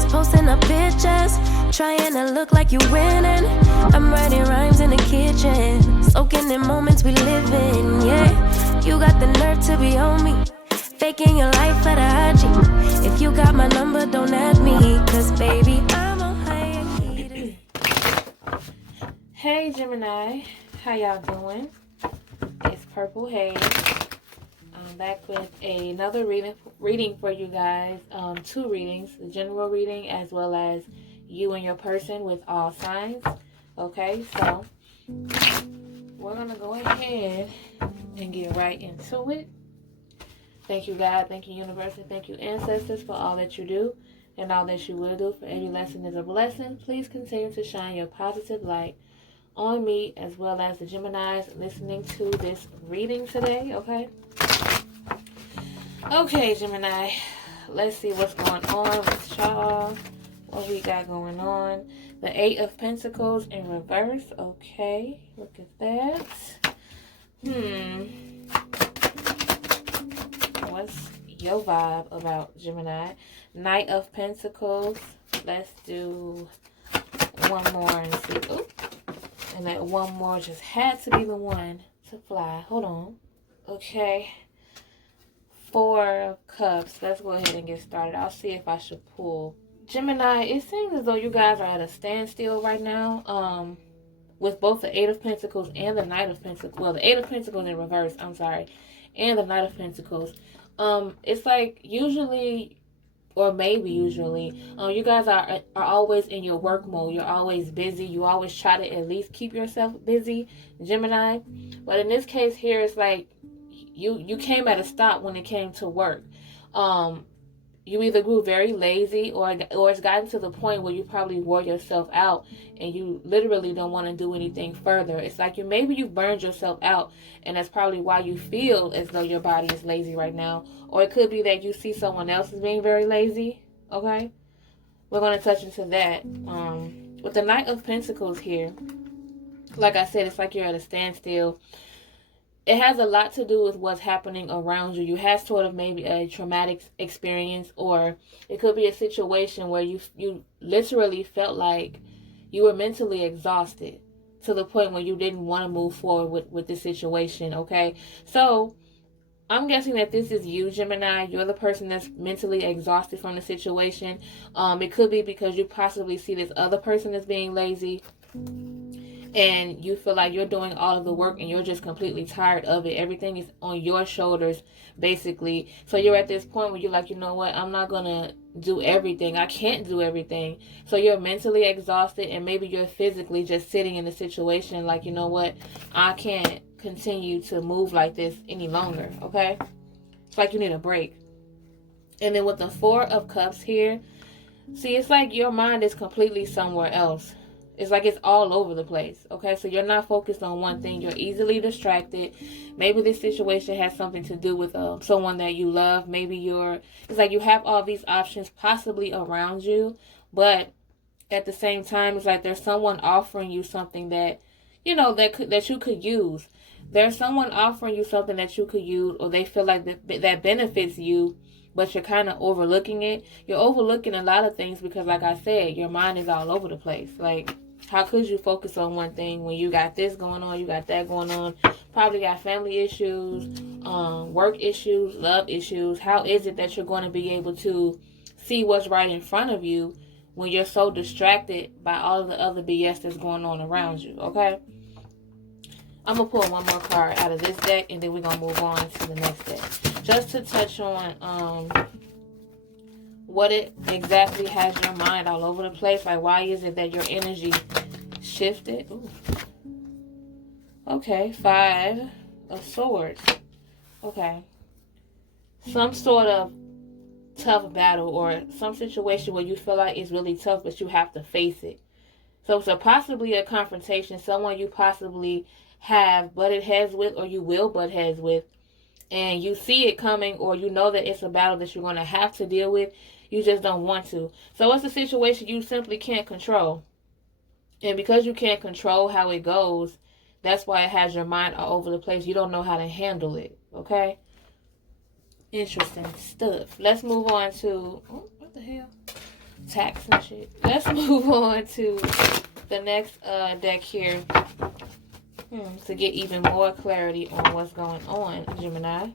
always posting up pictures, trying to look like you winning. I'm writing rhymes in the kitchen, soaking in moments we live in, yeah. You got the nerve to be on me, faking your life for the IG. If you got my number, don't add me, cause baby, I'm on hiatus. Hey Gemini, how y'all doing? It's Purple Haze. I'm back with another reading for you guys. Two readings, the general reading as well as you and your person with all signs. Okay, so we're gonna go ahead and get right into it. Thank you, God. Thank you, universe. And thank you, ancestors, for all that you do and all that you will do. For every lesson is a blessing. Please continue to shine your positive light on me as well as the Geminis listening to this reading today. Okay, Gemini. Let's see what's going on with y'all. What we got going on. The Eight of Pentacles in reverse. Okay, look at that. What's your vibe about Gemini? Knight of Pentacles. Let's do one more and see. Ooh. And that one more just had to be the one to fly. Hold on. Okay. Four of Cups. Let's go ahead and get started. I'll see if I should pull. Gemini, it seems as though you guys are at a standstill right now. With both the Eight of Pentacles and the Knight of Pentacles. Well, the Eight of Pentacles in reverse, I'm sorry. And the Knight of Pentacles. It's like usually, or maybe usually, you guys are always in your work mode. You're always busy. You always try to at least keep yourself busy, Gemini. But in this case here, it's like you came at a stop when it came to work. You either grew very lazy or it's gotten to the point where you probably wore yourself out and you literally don't want to do anything further. It's like maybe you've burned yourself out, and that's probably why you feel as though your body is lazy right now. Or it could be that you see someone else as being very lazy. Okay? We're going to touch into that. With the Knight of Pentacles here, like I said, it's like you're at a standstill. It has a lot to do with what's happening around you. You had sort of maybe a traumatic experience, or it could be a situation where you literally felt like you were mentally exhausted to the point where you didn't want to move forward with this situation, okay? So I'm guessing that this is you, Gemini. You're the person that's mentally exhausted from the situation. It could be because you possibly see this other person as being lazy, and you feel like you're doing all of the work and you're just completely tired of it. Everything is on your shoulders, basically. So you're at this point where you're like, you know what? I'm not going to do everything. I can't do everything. So you're mentally exhausted, and maybe you're physically just sitting in the situation like, you know what? I can't continue to move like this any longer, okay? It's like you need a break. And then with the Four of Cups here, see, it's like your mind is completely somewhere else. It's like it's all over the place, okay? So you're not focused on one thing. You're easily distracted. Maybe this situation has something to do with someone that you love. Maybe it's like you have all these options possibly around you, but at the same time, it's like there's someone offering you something that, you know, that you could use. There's someone offering you something that you could use, or they feel like that benefits you, but you're kind of overlooking it. You're overlooking a lot of things because, like I said, your mind is all over the place. Like, how could you focus on one thing when you got this going on, you got that going on, probably got family issues, work issues, love issues? How is it that you're going to be able to see what's right in front of you when you're so distracted by all of the other BS that's going on around you, okay? I'm going to pull one more card out of this deck, and then we're going to move on to the next deck. Just to touch on what it exactly has your mind all over the place. Like, why is it that your energy shifted? Ooh. Okay, Five of Swords. Okay. Some sort of tough battle or some situation where you feel like it's really tough, but you have to face it. So possibly a confrontation, someone you possibly have butted heads with, or you will butt heads with, and you see it coming, or you know that it's a battle that you're going to have to deal with. You just don't want to. So it's a situation you simply can't control. And because you can't control how it goes, that's why it has your mind all over the place. You don't know how to handle it. Okay? Interesting stuff. Let's move on to... Oh, what the hell? tax and shit. Let's move on to the next deck here to get even more clarity on what's going on, Gemini.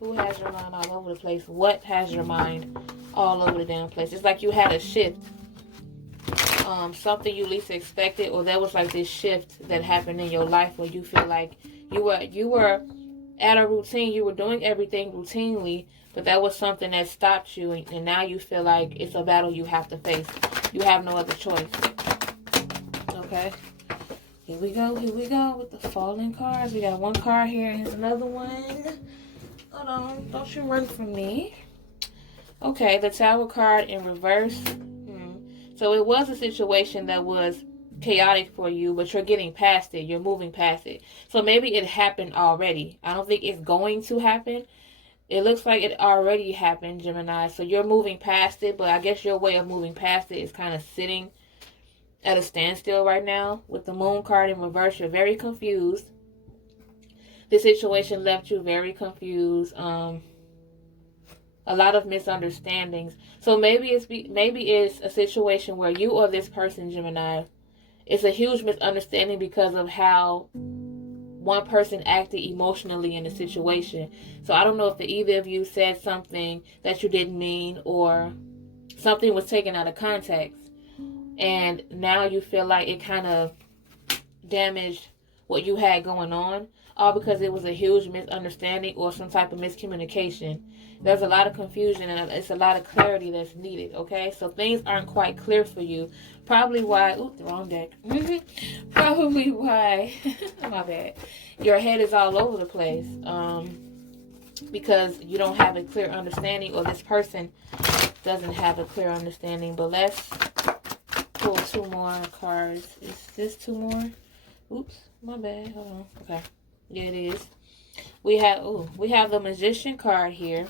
Who has your mind all over the place? What has your mind all over the damn place? It's like you had a shift. Something you least expected, or there was like this shift that happened in your life where you feel like you were at a routine, you were doing everything routinely, but that was something that stopped you, and now you feel like it's a battle you have to face. You have no other choice. Okay. Here we go with the falling cards. We got one card here, and here's another one. Hold on, don't you run from me. Okay, the Tower card in reverse. So it was a situation that was chaotic for you, but you're getting past it. You're moving past it. So maybe it happened already. I don't think it's going to happen. It looks like it already happened, Gemini. So you're moving past it, but I guess your way of moving past it is kind of sitting at a standstill right now. With the Moon card in reverse, you're very confused. This situation left you very confused. A lot of misunderstandings. So maybe it's a situation where you or this person, Gemini, it's a huge misunderstanding because of how one person acted emotionally in the situation. So I don't know if either of you said something that you didn't mean, or something was taken out of context, and now you feel like it kind of damaged what you had going on, all because it was a huge misunderstanding or some type of miscommunication. There's a lot of confusion, and it's a lot of clarity that's needed, okay? So things aren't quite clear for you. Probably why, the wrong deck. Probably why, my bad, your head is all over the place. Because you don't have a clear understanding, or this person doesn't have a clear understanding. But let's pull two more cards. Is this two more? Oops, my bad. Hold on. Okay. Yeah, it is. We have the Magician card here.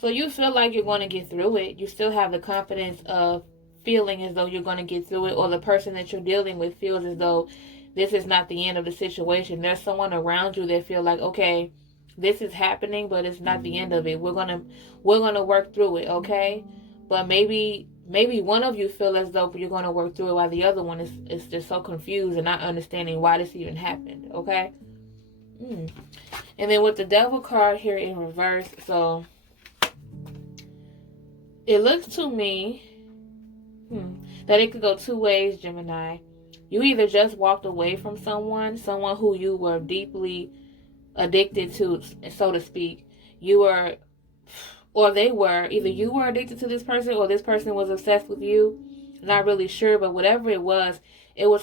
So you feel like you're going to get through it. You still have the confidence of feeling as though you're going to get through it, or the person that you're dealing with feels as though this is not the end of the situation. There's someone around you that feel like, okay, this is happening, but it's not the end of it. We're gonna work through it, okay? But maybe one of you feel as though you're gonna work through it, while the other one is just so confused and not understanding why this even happened, okay? And then with the Devil card here in reverse, so it looks to me that it could go two ways, Gemini. You either just walked away from someone who you were deeply addicted to, so to speak. Either you were addicted to this person, or this person was obsessed with you. Not really sure, but whatever it was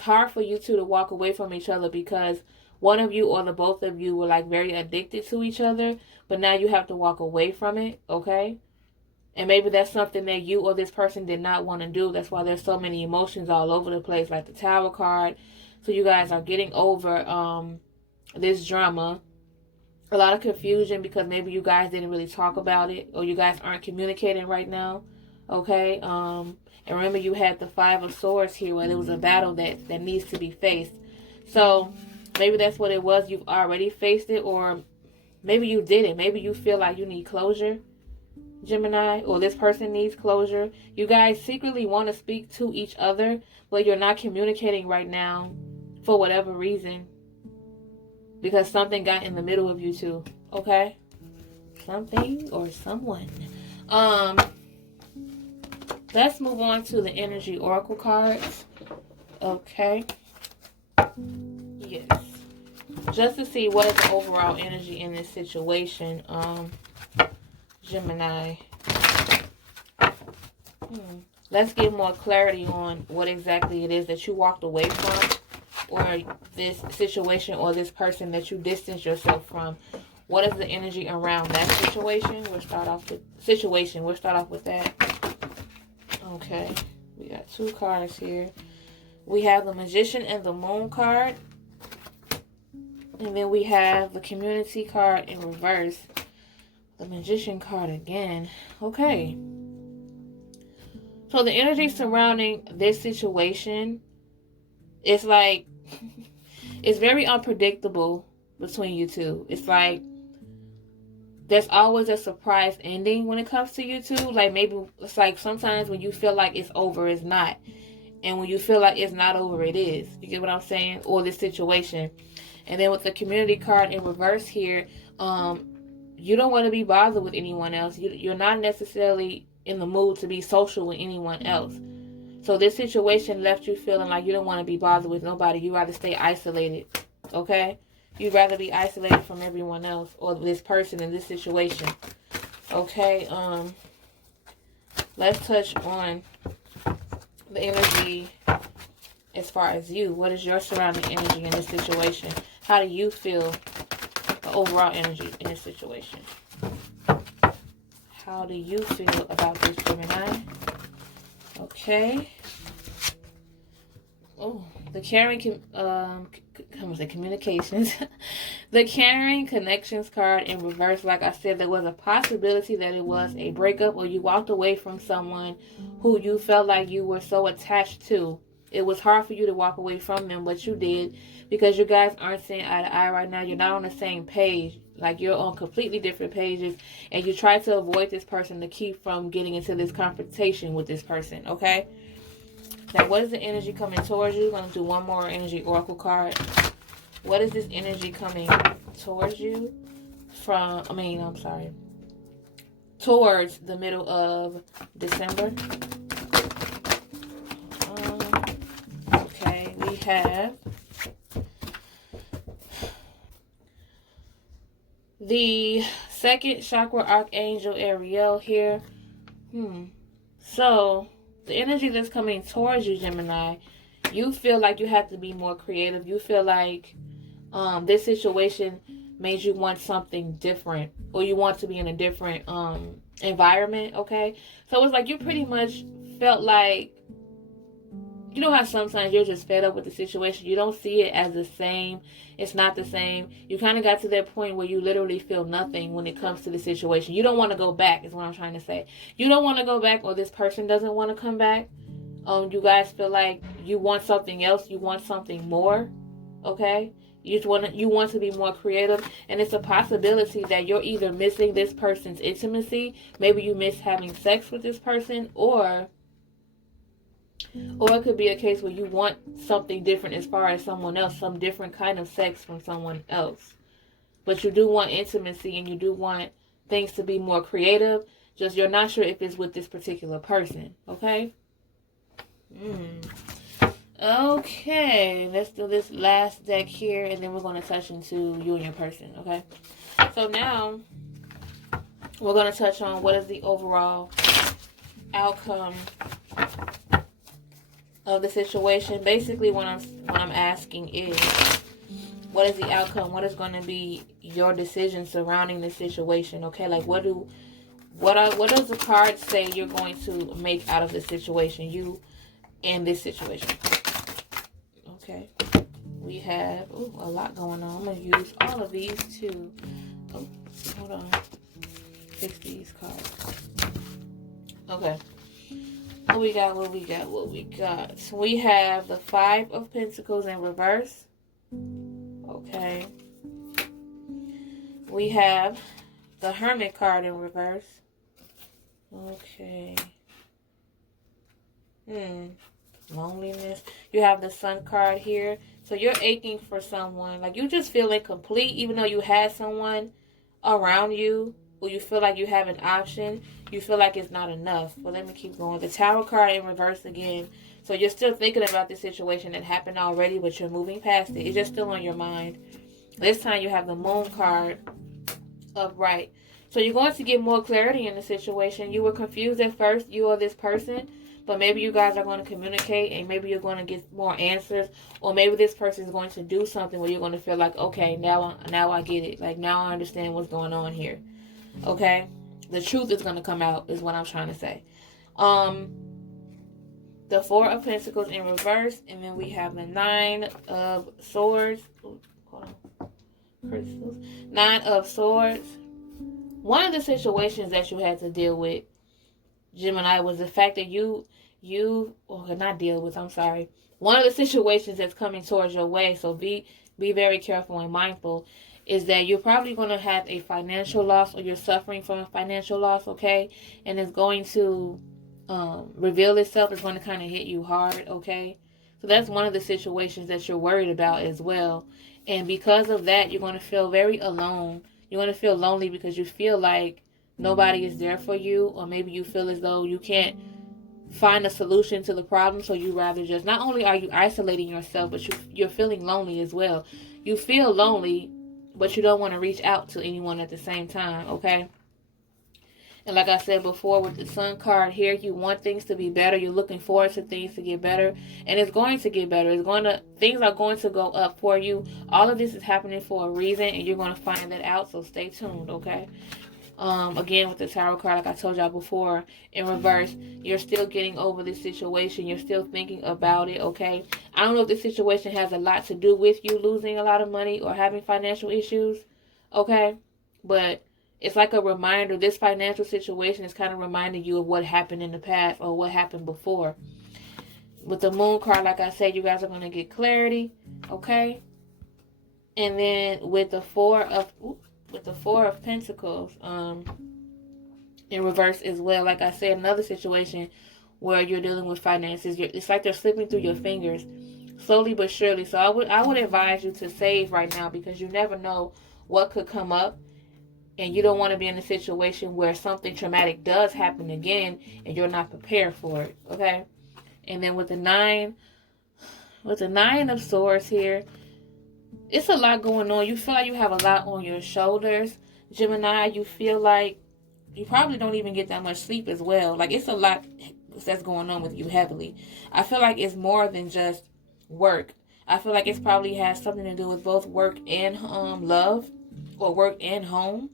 hard for you two to walk away from each other, because one of you or the both of you were like very addicted to each other, but now you have to walk away from it, okay? And maybe that's something that you or this person did not want to do. That's why there's so many emotions all over the place, like the Tower card. So you guys are getting over this drama. A lot of confusion because maybe you guys didn't really talk about it, or you guys aren't communicating right now, okay? And remember, you had the Five of Swords here, where there was a battle that needs to be faced. So maybe that's what it was. You've already faced it, or maybe you didn't. Maybe you feel like you need closure, Gemini, or this person needs closure. You guys secretly want to speak to each other, but you're not communicating right now for whatever reason, because something got in the middle of you two, okay? Something or someone. Let's move on to the Energy Oracle cards, okay? Yes. Just to see what is the overall energy in this situation, Gemini. Let's get more clarity on what exactly it is that you walked away from, or this situation, or this person that you distanced yourself from. What is the energy around that situation? We'll start off with that. Okay. We got two cards here. We have the Magician and the Moon card. And then we have the Community card in reverse. The Magician card again. Okay. So the energy surrounding this situation, it's like, it's very unpredictable between you two. It's like there's always a surprise ending when it comes to you two. Like, maybe it's like sometimes when you feel like it's over, it's not. And when you feel like it's not over, it is. You get what I'm saying? Or this situation. And then with the community card in reverse here, you don't want to be bothered with anyone else. You're not necessarily in the mood to be social with anyone else. So this situation left you feeling like you don't want to be bothered with nobody. You rather stay isolated. Okay? You'd rather be isolated from everyone else or this person in this situation. Okay? Let's touch on the energy as far as you. What is your surrounding energy in this situation? How do you feel the overall energy in this situation? How do you feel about this, Gemini? Okay. Oh, the caring communications. The caring connections card in reverse. Like I said, there was a possibility that it was a breakup, or you walked away from someone who you felt like you were so attached to. It was hard for you to walk away from them, but you did, because you guys aren't seeing eye to eye right now. You're not on the same page. Like, you're on completely different pages, and you try to avoid this person to keep from getting into this confrontation with this person, okay? Now, what is the energy coming towards you? I'm going to do one more energy oracle card. What is this energy coming towards you towards the middle of December? Okay, we have the second chakra archangel Ariel here. So, the energy that's coming towards you, Gemini, you feel like you have to be more creative. You feel like this situation made you want something different, or you want to be in a different environment, okay? So it's like you pretty much felt like, you know how sometimes you're just fed up with the situation. You don't see it as the same. It's not the same. You kind of got to that point where you literally feel nothing when it comes to the situation. You don't want to go back, is what I'm trying to say. You don't want to go back, or this person doesn't want to come back. You guys feel like you want something else. You want something more, okay? You want to be more creative, and it's a possibility that you're either missing this person's intimacy. Maybe you miss having sex with this person, or it could be a case where you want something different as far as someone else, some different kind of sex from someone else. But you do want intimacy, and you do want things to be more creative. Just you're not sure if it's with this particular person, okay? Okay, let's do this last deck here, and then we're going to touch into you and your person, okay? So now, we're going to touch on what is the overall outcome of the situation. Basically, what I'm asking is, what is the outcome? What is going to be your decision surrounding the situation? Okay, like what does the card say you're going to make out of the situation? You in this situation. Okay, we have a lot going on. I'm gonna use all of these too. Oh, hold on. Fix these cards. Okay. What we got? So we have the Five of Pentacles in reverse. Okay. We have the Hermit card in reverse. Okay. Loneliness. You have the Sun card here. So you're aching for someone. Like, you just feel incomplete, even though you had someone around you, or you feel like you have an option. You feel like it's not enough. Well, let me keep going. The Tower card in reverse again. So you're still thinking about the situation that happened already, but you're moving past it. It's just still on your mind. This time you have the Moon card upright. So you're going to get more clarity in the situation. You were confused at first, you or this person, but maybe you guys are going to communicate, and maybe you're going to get more answers, or maybe this person is going to do something where you're going to feel like, okay, now I get it. Like, now I understand what's going on here. Okay? The truth is going to come out, is what I'm trying to say. The Four of Pentacles in reverse, and then we have the Nine of Swords. Ooh, hold on. Crystals. Nine of Swords. One of the situations that you had to deal with, Gemini, was the fact that one of the situations that's coming towards your way, so be very careful and mindful, is that you're probably going to have a financial loss, or you're suffering from a financial loss, okay? And it's going to reveal itself. It's going to kind of hit you hard, okay? So that's one of the situations that you're worried about as well. And because of that, you're going to feel very alone. You're going to feel lonely because you feel like nobody is there for you, or maybe you feel as though you can't find a solution to the problem, so you rather just, not only are you isolating yourself, but you're feeling lonely as well. You feel lonely, but you don't want to reach out to anyone at the same time, okay? And like I said before, with the Sun card here, you want things to be better. You're looking forward to things to get better, and it's going to get better. Things are going to go up for you. All of this is happening for a reason, and you're going to find that out, so stay tuned, okay? Again, with the Tarot card, like I told y'all before, in reverse, you're still getting over this situation. You're still thinking about it, okay? I don't know if this situation has a lot to do with you losing a lot of money or having financial issues, okay? But it's like a reminder. This financial situation is kind of reminding you of what happened in the past, or what happened before. With the Moon card, like I said, you guys are going to get clarity, okay? And then with the Four of Pentacles, in reverse as well, like I said, another situation where you're dealing with finances. It's like they're slipping through your fingers, slowly but surely. So I would advise you to save right now, because you never know what could come up, and you don't want to be in a situation where something traumatic does happen again, and you're not prepared for it, okay? And then with the Nine of Swords here, it's a lot going on. You feel like you have a lot on your shoulders, Gemini. You feel like you probably don't even get that much sleep as well. Like, it's a lot that's going on with you heavily. I feel like it's more than just work. I feel like it probably has something to do with both work and love, or work and home,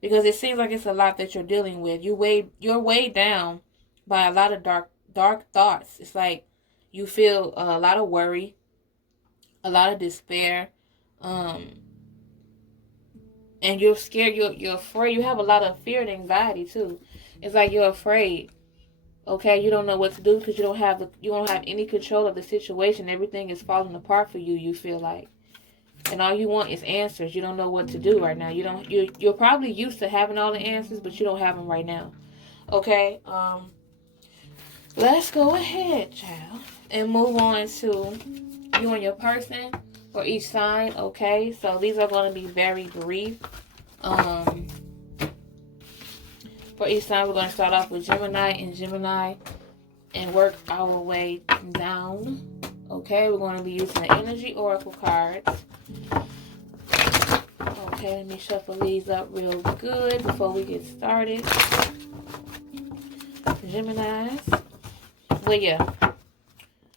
because it seems like it's a lot that you're dealing with. You're weighed down by a lot of dark thoughts. It's like you feel a lot of worry, a lot of despair, and you're scared. You're afraid. You have a lot of fear and anxiety too. It's like you're afraid. Okay, you don't know what to do because you don't have any control of the situation. Everything is falling apart for you. You feel like, and all you want is answers. You don't know what to do right now. You're probably used to having all the answers, but you don't have them right now. Okay, let's go ahead, child, and move on to you and your person for each sign, okay? So these are going to be very brief. For each sign, we're going to start off with Gemini and work our way down, okay? We're going to be using the energy oracle cards. Okay, let me shuffle these up real good before we get started. Geminis. Well, yeah.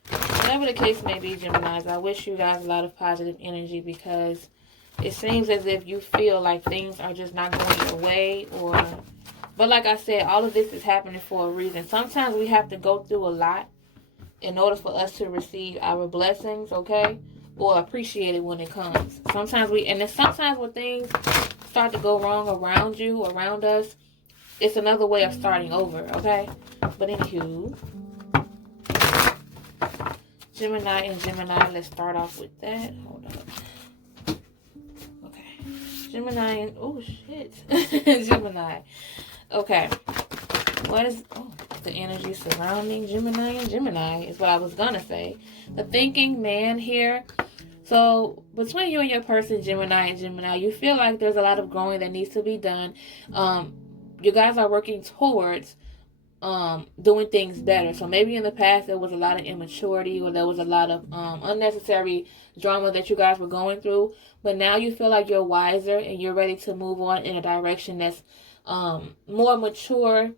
Whatever the case may be, Geminis, I wish you guys a lot of positive energy, because it seems as if you feel like things are just not going your way, but like I said, all of this is happening for a reason. Sometimes we have to go through a lot in order for us to receive our blessings, okay? Or appreciate it when it comes. Sometimes when things start to go wrong around you, around us, it's another way of starting over, okay? But anywho, Gemini and Gemini, let's start off with that. Hold up. Okay. Gemini and, oh shit. Gemini. Okay. What is, the energy surrounding Gemini and Gemini is what I was gonna say. The thinking man here. So between you and your person, Gemini and Gemini, you feel like there's a lot of growing that needs to be done. You guys are working towards doing things better. So maybe in the past there was a lot of immaturity, or there was a lot of unnecessary drama that you guys were going through, but now you feel like you're wiser and you're ready to move on in a direction that's more mature,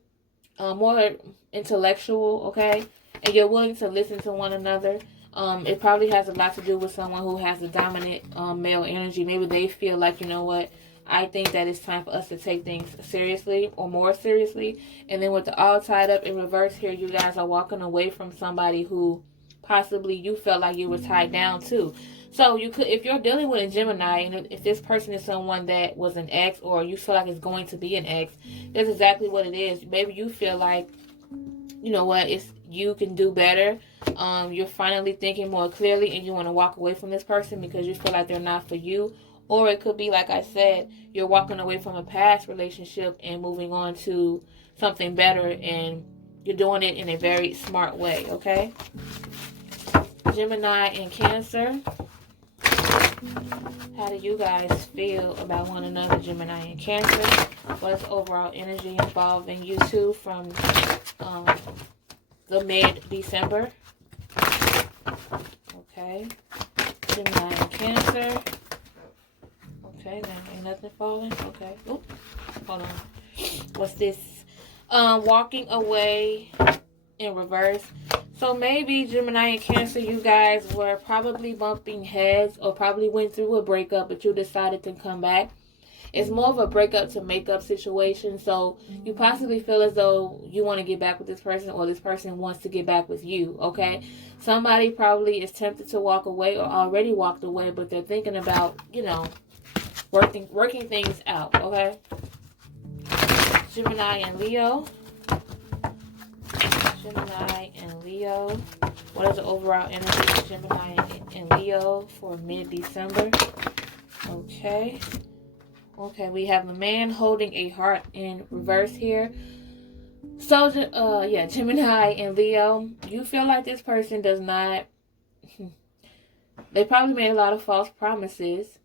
more intellectual, okay? And you're willing to listen to one another. It probably has a lot to do with someone who has a dominant male energy. Maybe they feel like, you know what, I think that it's time for us to take things seriously, or more seriously. And then with the all tied up in reverse here, you guys are walking away from somebody who possibly you felt like you were tied down to. So you could, if you're dealing with a Gemini, and if this person is someone that was an ex, or you feel like it's going to be an ex, that's exactly what it is. Maybe you feel like, you know what, you can do better. You're finally thinking more clearly, and you want to walk away from this person because you feel like they're not for you. Or it could be, like I said, you're walking away from a past relationship and moving on to something better, and you're doing it in a very smart way, okay? Gemini and Cancer. How do you guys feel about one another, Gemini and Cancer? What's overall energy involving you two from the mid-December? Okay. Gemini and Cancer. Okay, now ain't nothing falling. Okay. Oop. Hold on. What's this? Walking away in reverse. So maybe Gemini and Cancer, you guys were probably bumping heads or probably went through a breakup, but you decided to come back. It's more of a breakup to makeup situation. So you possibly feel as though you want to get back with this person, or this person wants to get back with you, okay? Somebody probably is tempted to walk away or already walked away, but they're thinking about, you know, working things out, okay? Gemini and Leo. Gemini and Leo. What is the overall energy of Gemini and Leo for mid-December? Okay. Okay, we have the man holding a heart in reverse here. So, yeah, Gemini and Leo, you feel like this person does not... They probably made a lot of false promises.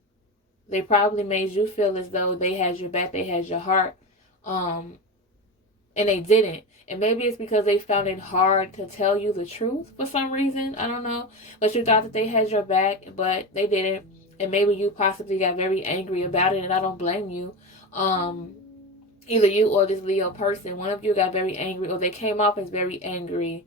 They probably made you feel as though they had your back, they had your heart. And they didn't. And maybe it's because they found it hard to tell you the truth for some reason. I don't know. But you thought that they had your back, but they didn't. And maybe you possibly got very angry about it, and I don't blame you. Either you or this Leo person, one of you got very angry, or they came off as very angry,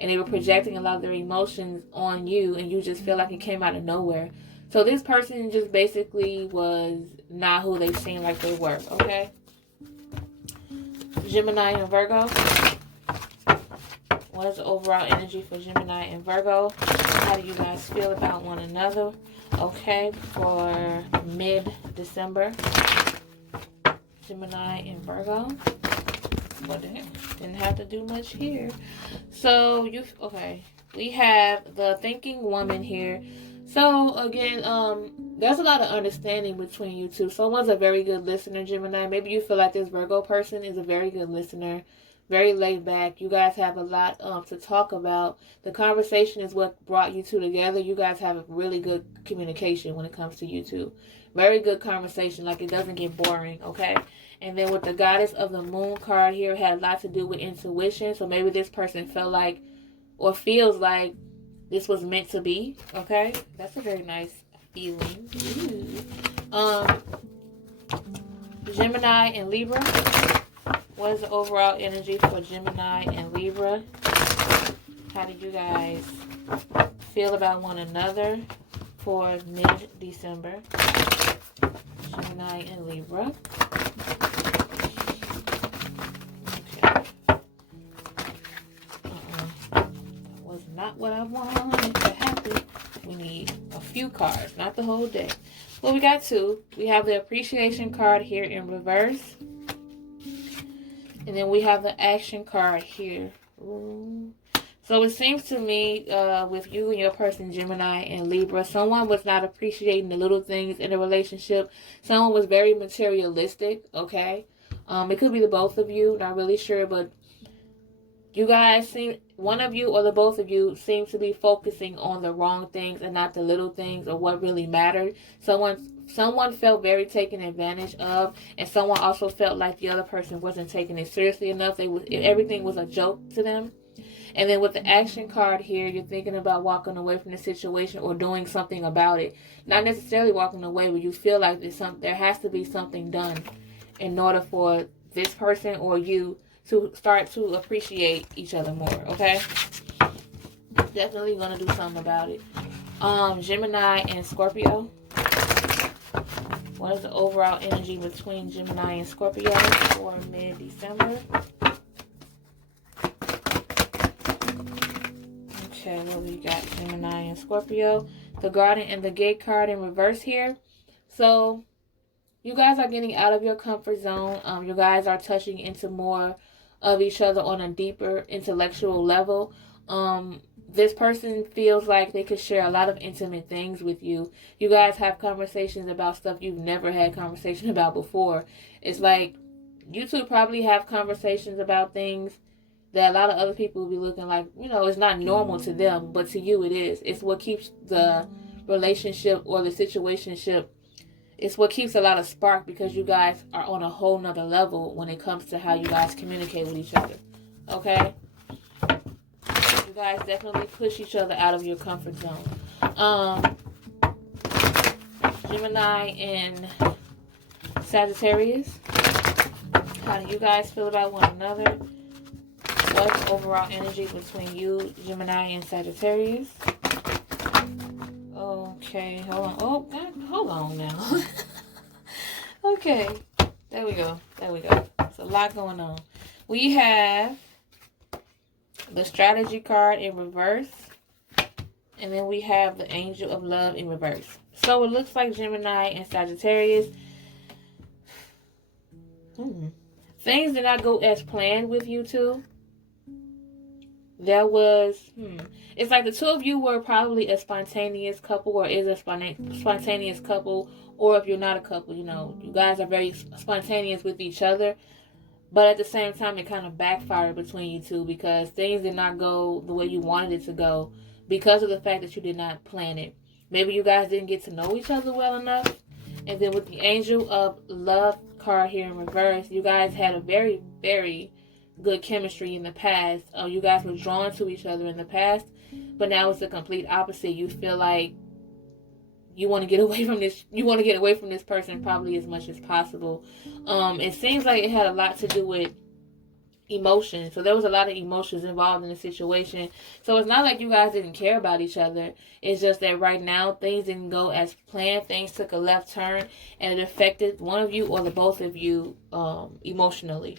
and they were projecting a lot of their emotions on you, and you just feel like it came out of nowhere. So this person just basically was not who they seemed like they were, okay? Gemini and Virgo. What is the overall energy for Gemini and Virgo? How do you guys feel about one another? Okay, for mid-December. Gemini and Virgo. What the heck? Didn't have to do much here. So, okay. We have the thinking woman here. So, again, there's a lot of understanding between you two. Someone's a very good listener, Gemini. Maybe you feel like this Virgo person is a very good listener. Very laid back. You guys have a lot to talk about. The conversation is what brought you two together. You guys have a really good communication when it comes to you two. Very good conversation. Like, it doesn't get boring, okay? And then with the Goddess of the Moon card here, it had a lot to do with intuition. So maybe this person felt like or feels like this was meant to be, okay? That's a very nice feeling. Ooh. Gemini and Libra. What is the overall energy for Gemini and Libra? How do you guys feel about one another for mid-December? Gemini and Libra. Okay. That was not what I wanted to happen. We need a few cards, not the whole deck. Well, we got two. We have the appreciation card here in reverse. And then we have the action card here. Ooh. So it seems to me with you and your person, Gemini and Libra, someone was not appreciating the little things in a relationship. Someone was very materialistic, okay? It could be the both of you, not really sure, but you guys seem, one of you or the both of you seem to be focusing on the wrong things and not the little things or what really mattered. Someone felt very taken advantage of, and someone also felt like the other person wasn't taking it seriously enough. Everything was a joke to them. And then with the action card here, you're thinking about walking away from the situation or doing something about it. Not necessarily walking away, but you feel like there has to be something done in order for this person or you to start to appreciate each other more, okay? Definitely going to do something about it. Gemini and Scorpio. What is the overall energy between Gemini and Scorpio for mid-December? Okay, what we got? Gemini and Scorpio. The Guardian and the Gate card in reverse here. So, you guys are getting out of your comfort zone. You guys are touching into more of each other on a deeper intellectual level. This person feels like they could share a lot of intimate things with you. You guys have conversations about stuff you've never had conversation about before. It's like you two probably have conversations about things that a lot of other people will be looking like, you know, it's not normal to them, but to you it is. It's what keeps the relationship or the situationship, it's what keeps a lot of spark, because you guys are on a whole nother level when it comes to how you guys communicate with each other. Okay? You guys definitely push each other out of your comfort zone. Gemini and Sagittarius. How do you guys feel about one another? What's overall energy between you, Gemini, and Sagittarius? Okay, hold on. Oh, God, hold on now. Okay, there we go. There we go. There's a lot going on. We have the strategy card in reverse, and then we have the angel of love in reverse. So it looks like Gemini and Sagittarius, things did not go as planned with you two. There was, it's like the two of you were probably a spontaneous couple, or is a spontaneous couple, or if you're not a couple, you know, you guys are very spontaneous with each other. But at the same time, it kind of backfired between you two, because things did not go the way you wanted it to go because of the fact that you did not plan it. Maybe you guys didn't get to know each other well enough. And then with the angel of love card here in reverse, you guys had a very, very good chemistry in the past. You guys were drawn to each other in the past, but now it's the complete opposite. You feel like you want to get away from this. You want to get away from this person probably as much as possible. It seems like it had a lot to do with emotion. So there was a lot of emotions involved in the situation. So it's not like you guys didn't care about each other. It's just that right now things didn't go as planned. Things took a left turn, and it affected one of you or the both of you emotionally.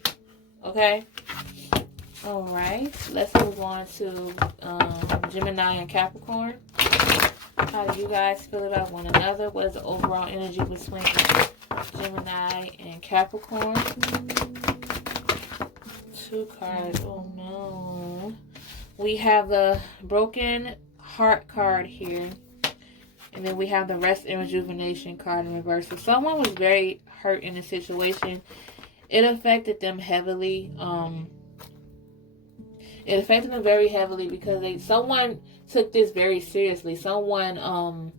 Okay? All right. Let's move on to Gemini and Capricorn. How do you guys feel about one another? What is the overall energy between Gemini and Capricorn? Two cards. Oh no. We have the broken heart card here. And then we have the rest and rejuvenation card in reverse. So someone was very hurt in a situation. It affected them heavily. It affected them very heavily because someone took this very seriously. Someone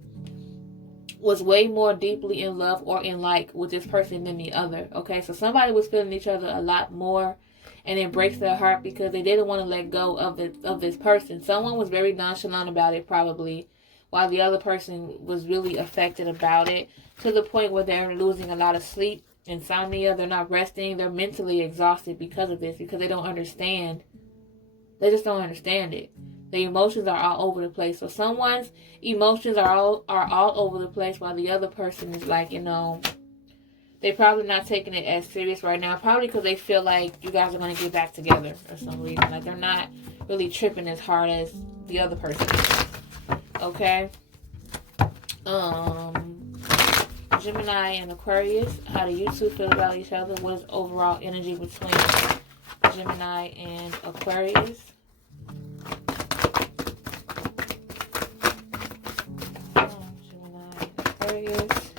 was way more deeply in love or in like with this person than the other. Okay, so somebody was feeling each other a lot more, and it breaks their heart because they didn't want to let go of this person. Someone was very nonchalant about it probably, while the other person was really affected about it, to the point where they're losing a lot of sleep, insomnia, they're not resting, they're mentally exhausted because of this, because they don't understand. They just don't understand it. The emotions are all over the place. So someone's emotions are all over the place, while the other person is like, you know, they're probably not taking it as serious right now. Probably because they feel like you guys are going to get back together for some reason. Like they're not really tripping as hard as the other person is. Okay? Gemini and Aquarius. How do you two feel about each other? What is overall energy between Gemini and Aquarius? Gemini, Aquarius.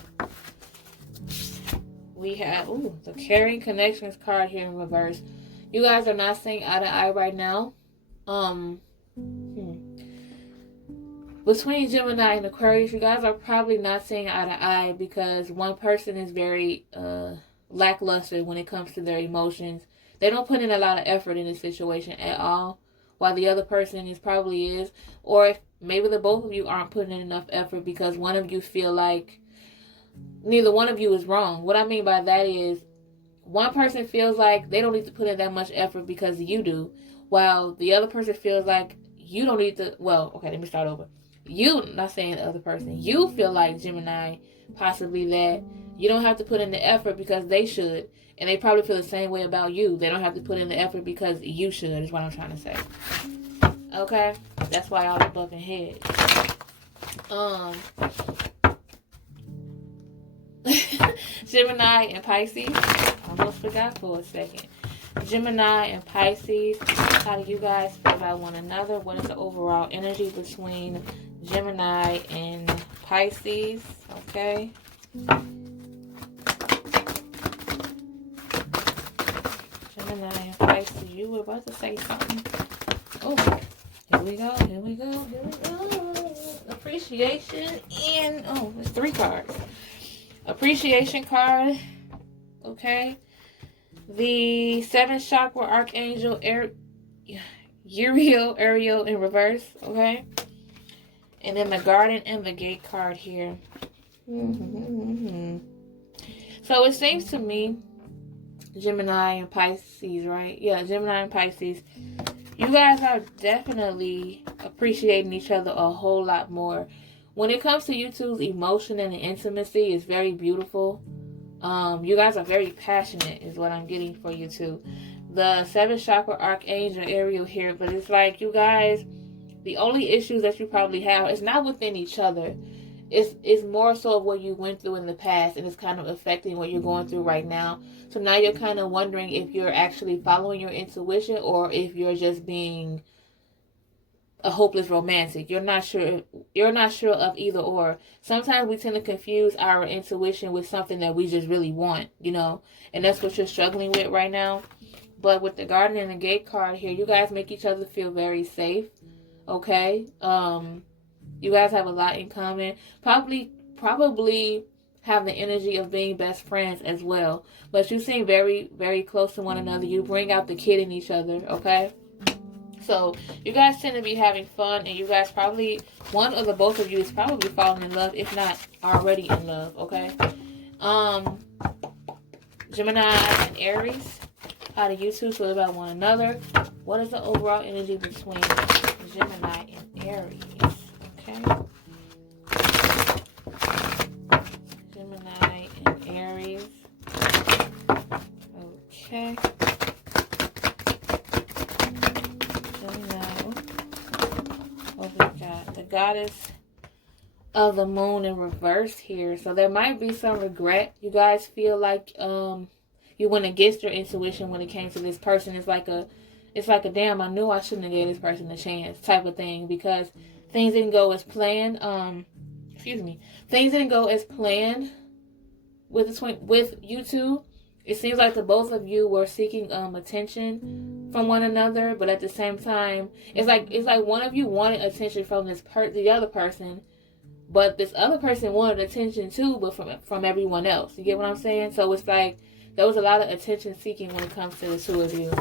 We have the Caring Connections card here in reverse. You guys are not seeing eye to eye right now. Between Gemini and Aquarius, you guys are probably not seeing eye to eye because one person is very lackluster when it comes to their emotions. They don't put in a lot of effort in this situation at all, while the other person probably is. Or if maybe the both of you aren't putting in enough effort because one of you feel like neither one of you is wrong. What I mean by that is one person feels like they don't need to put in that much effort because you do, while the other person feels like you don't need to. Well, okay, let me start over. You, not saying the other person, you feel like Gemini possibly that you don't have to put in the effort because they should, and they probably feel the same way about you. They don't have to put in the effort because you should, is what I'm trying to say. Okay? That's why y'all are bumping heads. Gemini and Pisces. I almost forgot for a second. Gemini and Pisces, how do you guys feel about one another? What is the overall energy between Gemini and Pisces? Okay. Gemini and Pisces, you were about to say something. Oh, here we go, here we go, here we go. Appreciation and, oh, there's 3 cards. Appreciation card, okay. The 7th chakra archangel Ariel in reverse, okay. And then the garden and the gate card here. So it seems to me, Gemini and Pisces, right? Yeah, Gemini and Pisces. You guys are definitely appreciating each other a whole lot more. When it comes to you two's emotion and the intimacy, it's very beautiful. You guys are very passionate is what I'm getting for you two. The 7th chakra archangel Ariel here, but it's like you guys, the only issues that you probably have is not within each other. It's more so of what you went through in the past, and it's kind of affecting what you're going through right now. So now you're kind of wondering if you're actually following your intuition or if you're just being a hopeless romantic. You're not sure of either or. Sometimes we tend to confuse our intuition with something that we just really want, you know, and that's what you're struggling with right now. But with the garden and the gate card here, you guys make each other feel very safe. Okay. You guys have a lot in common. Probably have the energy of being best friends as well. But you seem very, very close to one another. You bring out the kid in each other, okay? So you guys tend to be having fun, and you guys probably, one or the both of you is probably falling in love, if not already in love, okay? Gemini and Aries, how do you two feel about one another? What is the overall energy between Gemini and Aries? Okay. Gemini and Aries. Okay. Gemini. What we got? The goddess of the moon in reverse here. So there might be some regret. You guys feel like you went against your intuition when it came to this person. It's like a damn, I knew I shouldn't have gave this person a chance type of thing, because things didn't go as planned. Things didn't go as planned with you two. It seems like the both of you were seeking attention from one another, but at the same time, it's like one of you wanted attention from the other person, but this other person wanted attention too, but from everyone else. You get what I'm saying? So it's like there was a lot of attention seeking when it comes to the two of you.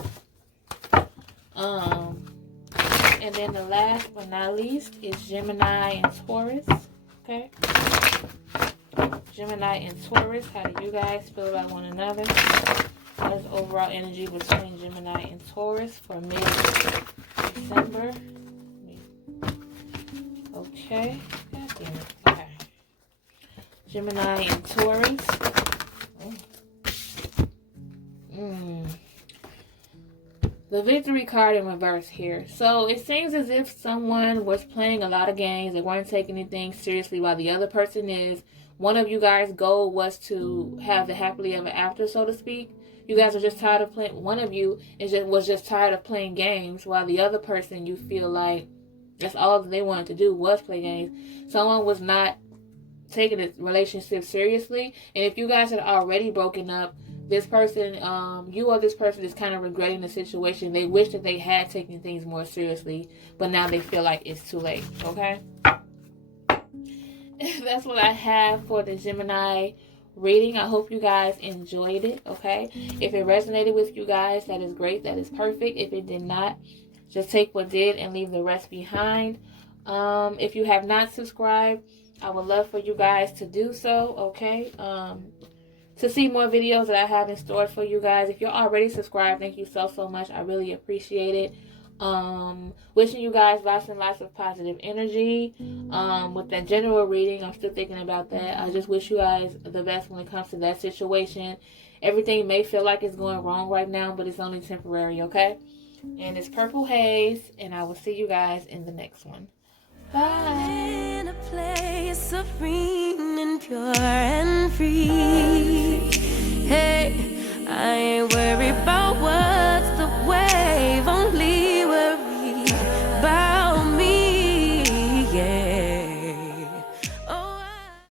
And then the last but not least is Gemini and Taurus. Okay. Gemini and Taurus, how do you guys feel about one another? What is the overall energy between Gemini and Taurus for mid-December? Okay. God damn it. Okay. Gemini and Taurus. The victory card in reverse here. So it seems as if someone was playing a lot of games. They weren't taking anything seriously while the other person is. One of you guys' goal was to have the happily ever after, so to speak. You guys are just tired of playing. One of you was just tired of playing games, while the other person, you feel like that's all that they wanted to do was play games. Someone was not taking a relationship seriously. And if you guys had already broken up, this person, you or this person is kind of regretting the situation. They wish that they had taken things more seriously, but now they feel like it's too late, okay? That's what I have for the Gemini reading. I hope you guys enjoyed it, okay? If it resonated with you guys, that is great. That is perfect. If it did not, just take what did and leave the rest behind. If you have not subscribed, I would love for you guys to do so, okay? To see more videos that I have in store for you guys. If you're already subscribed, thank you so much. I really appreciate it. Wishing you guys lots and lots of positive energy. With that general reading, I'm still thinking about that. I just wish you guys the best when it comes to that situation. Everything may feel like it's going wrong right now, but it's only temporary, okay? And it's Purple Haze, and I will see you guys in the next one. Bye. In a place serene and pure and free. Hey, I ain't worried about